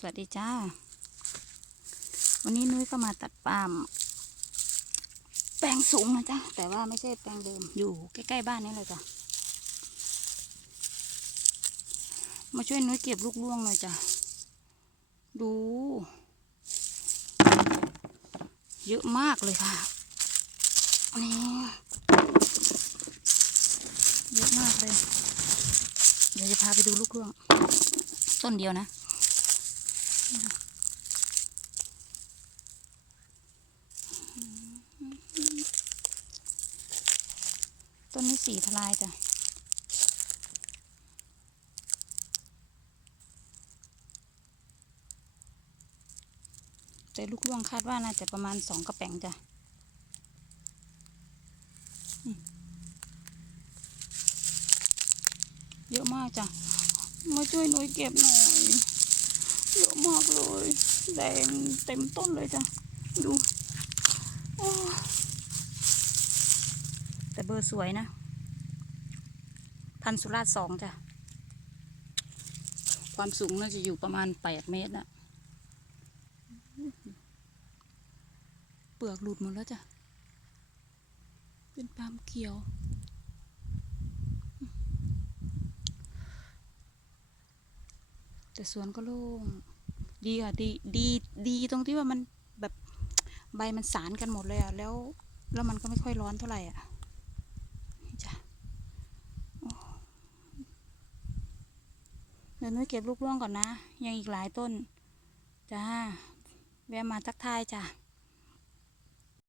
สวัสดีจ้า วันนี้นุ้ยก็มาตัดปาล์มแปลงสูงนะจ๊ะ แต่ว่าไม่ใช่แปลงเดิม อยู่ใกล้ๆบ้านนี่เลยจ้ะ มาช่วยนุ้ยเก็บลูกล่วงหน่อยจ้ะ ดู เยอะมากเลยค่ะ นี่ เยอะมากเลย เดี๋ยวจะพาไปดูลูกล่วง ต้นเดียวนะ ต้นนี้สีทลายจ้ะแต่ลูกล่วงคาดว่าน่าจะประมาณสองกระแป้งจ้ะเยอะมากจ้ะ มาช่วยหน่วยเก็บหน่อย มากเลย แดงเต็มต้นเลยจ้ะ ดูแต่เบอร์สวยนะ พันสุราษฎร์สองจ้ะ ความสูงน่าจะอยู่ประมาณแปดเมตรนะเปลือกหลุดหมดแล้วจ้ะ เป็นปาล์มเขียวแต่สวนก็โล่ง ดีอะดีดีดีตรงที่ว่ามันแบบใบมันสารกันหมดเลยอะแล้ว แล้วมันก็ไม่ค่อยร้อนเท่าไหร่อะจ้ะเดี๋ยวนุ้ยเก็บลูกร่วงก่อนนะ ยังอีกหลายต้น จ้าแวะมาทักทายจ้ะ